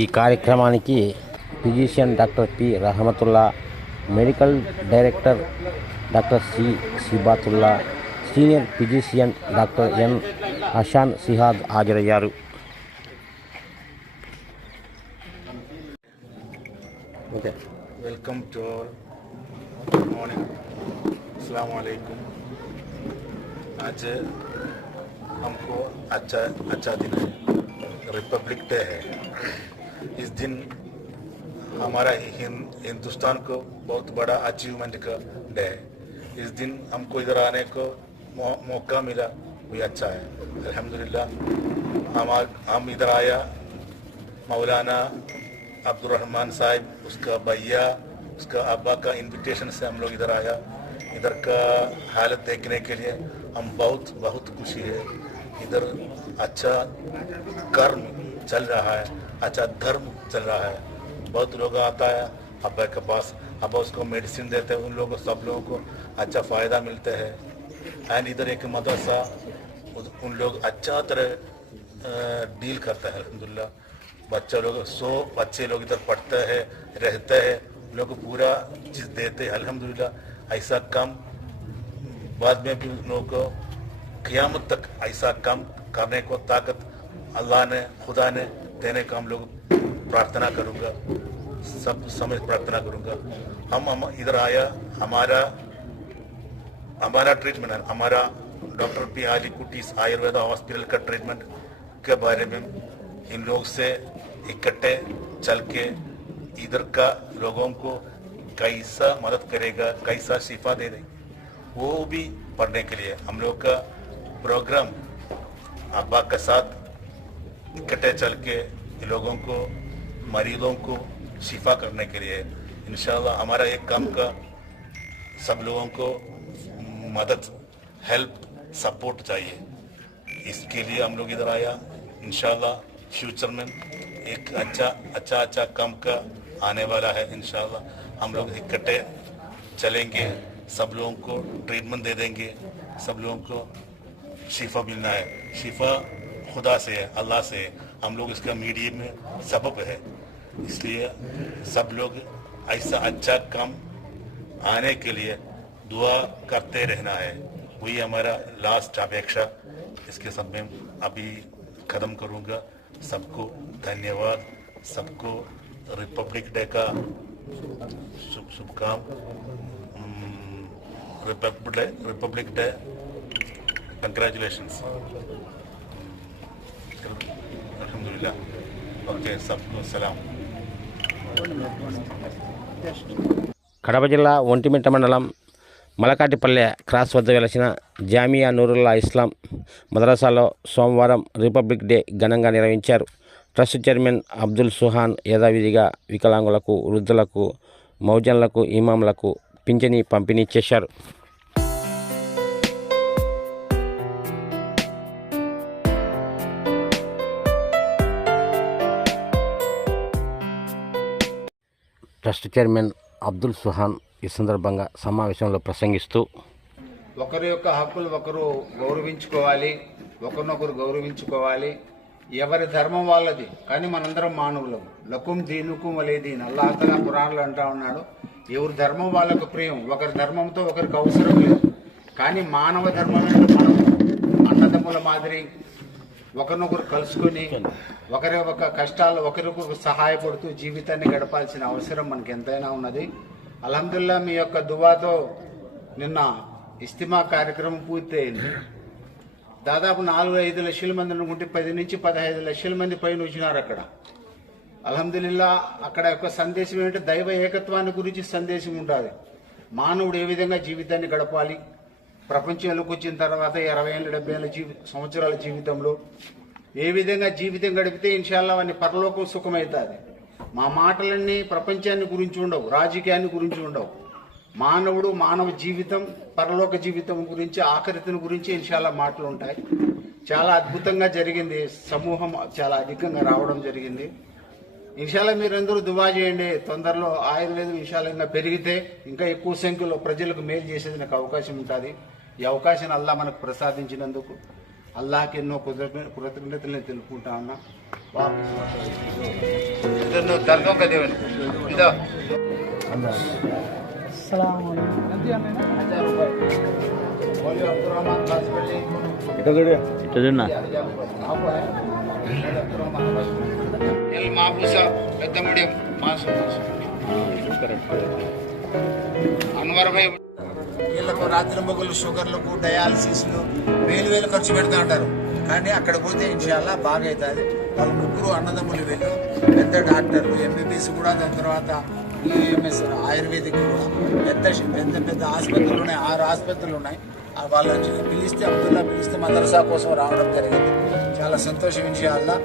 ఈ కార్యక్రమానికి physician doctor P Rahamatullah, medical director doctor C Sibatullah, senior physician doctor N Hashan Sihad హాజరయ్యారు. Welcome to all, good morning, अस्सलाम वालेकुम। आज हमको अच्छा दिन है, रिपब्लिक डे है। इस दिन हमारा हिंदुस्तान को बहुत बड़ा अचीवमेंट का डे है। इस दिन हमको इधर आने को मौका मिला, भी अच्छा है, अल्हम्दुलिल्लाह। हम इधर आया, मौलाना अब्दुर्रहमान साहिब, उसका भैया, उसका अब्बा का इनविटेशन से हम लोग इधर आया। इधर का हालत देखने के लिए हम बहुत खुशी है। इधर अच्छा कर्म चल रहा है, अच्छा धर्म चल रहा है। बहुत लोग आता है अब्बा के पास, अब्बा उसको मेडिसिन देते हैं, उन लोगों सब लोगों को अच्छा फ़ायदा मिलता है। एंड इधर एक मदरसा, उन लोग अच्छा तरह डील करता है, अल्हम्दुलिल्लाह। बच्चा लोग 100 बच्चे लोग इधर पढ़ते हैं, रहते हैं, उन लोग को पूरा चीज़ देते हैं, अल्हम्दुलिल्लाह। ऐसा काम बाद में भी उन लोगों को क़यामत तक ऐसा काम करने को ताकत अल्लाह ने, खुदा ने देने का हम लोग प्रार्थना करूँगा, सब समय प्रार्थना करूँगा। हम इधर आया, हमारा ट्रीटमेंट है, हमारा डॉक्टर पी आली कुटीस आयुर्वेदा हॉस्पिटल का ट्रीटमेंट के बारे में इन लोग से इकट्ठे चल के इधर का लोगों को कैसा मदद करेगा, कैसा शिफा दे देंगे, वो भी पढ़ने के लिए हम लोग का प्रोग्राम अब्बा के साथ इकट्ठे चल के लोगों को, मरीजों को शिफा करने के लिए इंशाअल्लाह। हमारा एक काम का सब लोगों को मदद, हेल्प, सपोर्ट चाहिए, इसके लिए हम लोग इधर आया। इंशाअल्लाह फ्यूचर में एक अच्छा काम का आने वाला है, इंशाअल्लाह। हम लोग इकट्ठे चलेंगे, सब लोगों को ट्रीटमेंट दे देंगे, सब लोगों को शिफा मिलना है। शिफा खुदा से है, अल्लाह से है, हम लोग इसका मीडियम में सबब है। इसलिए सब लोग ऐसा अच्छा काम आने के लिए दुआ करते रहना है, वही हमारा लास्ट अपेक्षा। इसके सब में अभी ख़त्म करूँगा। सबको धन्यवाद, सबको रिपब्लिक डे का शुभकाम, रिपब्लिक डे कंग्रेचुलेशंस, अल्हम्दुलिल्लाह। ओके, सबको सलाम। కడప జిల్లా ఒంటిమిట్ట మండలం మలకాటిపల్లె క్రాస్ వద్ద వెలసిన జామియా నూరుల్లా ఇస్లాం మద్రసాలో సోమవారం రిపబ్లిక్ డే ఘనంగా నిర్వహించారు. ట్రస్ట్ చైర్మన్ అబ్దుల్ సుహాన్ యథావిధిగా వికలాంగులకు, వృద్ధులకు, మౌజన్లకు, ఇమాంలకు పింఛని పంపిణీ చేశారు. ట్రస్ట్ చైర్మన్ అబ్దుల్ సుహాన్ ఈ సందర్భంగా సమావేశంలో ప్రసంగిస్తూ, ఒకరి యొక్క హక్కులు ఒకరు గౌరవించుకోవాలి, ఒకరినొకరు గౌరవించుకోవాలి. ఎవరి ధర్మం వాళ్ళది, కానీ మనందరం మానవులం. లకుం దీనుకుం వలే దీన్, అల్లాహ్ తఆలా ఖురాన్లో అంటా ఉన్నాడు, ఎవరి ధర్మం వాళ్ళకు ప్రియం, ఒకరి ధర్మంతో ఒకరికి అవసరం లేదు. కానీ మానవ ధర్మం అంటే మనం అన్నదమ్ముల మాదిరి ఒకరినొకరు కలుసుకొని ఒకరి ఒక కష్టాలు ఒకరికొకరు సహాయపడుతూ జీవితాన్ని గడపాల్సిన అవసరం మనకి ఎంతైనా ఉన్నది. అల్హమ్దులిల్లాహ్, మీ యొక్క దువాతో నిన్న ఇస్తిమా కార్యక్రమం పూర్తయింది. దాదాపు 4-5 లక్షల మంది అనుకుంటే 10 నుంచి 15 లక్షల మంది పైన వచ్చినారు అక్కడ. అల్హమ్దులిల్లాహ్, అక్కడ యొక్క సందేశం ఏంటంటే దైవ ఏకత్వాన్ని గురించి సందేశం ఉంటుంది. మానవుడు ఏ విధంగా జీవితాన్ని గడపాలి, ప్రపంచంలోకి వచ్చిన తర్వాత 20 ఏళ్ళ 70 ఏళ్ళ సంవత్సరాల జీవితంలో ఏ విధంగా జీవితం గడిపితే ఇన్షాల్లా వాని పరలోకం సుఖమవుతుంది. మా మాటలన్నీ ప్రపంచాన్ని గురించి ఉండవు, రాజకీయాన్ని గురించి ఉండవు. మానవుడు, మానవ జీవితం, పరలోక జీవితం గురించి, ఆఖరితను గురించి ఇన్షాల్లా మాటలు ఉంటాయి. చాలా అద్భుతంగా జరిగింది. సమూహం చాలా అధికంగా రావడం జరిగింది. ఇన్షాల్లా మీరందరూ దువా చేయండి. తొందరలో ఆయుర్వేదం ఇన్షాల్లా ఇంకా పెరిగితే ఇంకా ఎక్కువ సంఖ్యలో ప్రజలకు మేలు చేసేందుకు అవకాశం ఉంటుంది. ఈ అవకాశాన్ని అల్లాహ్ మనకు ప్రసాదించినందుకు అల్లాహకి ఎన్నో కృతజ్ఞతలు నేను తెలుపుకుంటా ఉన్నా. అన్వర్ భాయ్ వీళ్ళకు రాత్రింబగులు, షుగర్లకు, డయాలసిస్లు వేలు ఖర్చు పెడతా ఉంటారు. కానీ అక్కడ పోతే ఇన్షాల్లా బాగా అవుతుంది. వాళ్ళు ముగ్గురు అన్నదమ్ములు, వీళ్ళు పెద్ద డాక్టర్లు, ఎంబీబీఎస్ కూడా, దాని తర్వాత ఈఎంఎస్ ఆయుర్వేదిక్ కూడా పెద్ద పెద్ద ఆసుపత్రులు ఉన్నాయి. 6 ఆసుపత్రులు ఉన్నాయి. వాళ్ళని పిలిస్తే, అబ్దుల్లా పిలిస్తే మదరసా కోసం రావడం జరిగింది. చాలా సంతోషం ఇన్షాల్లా.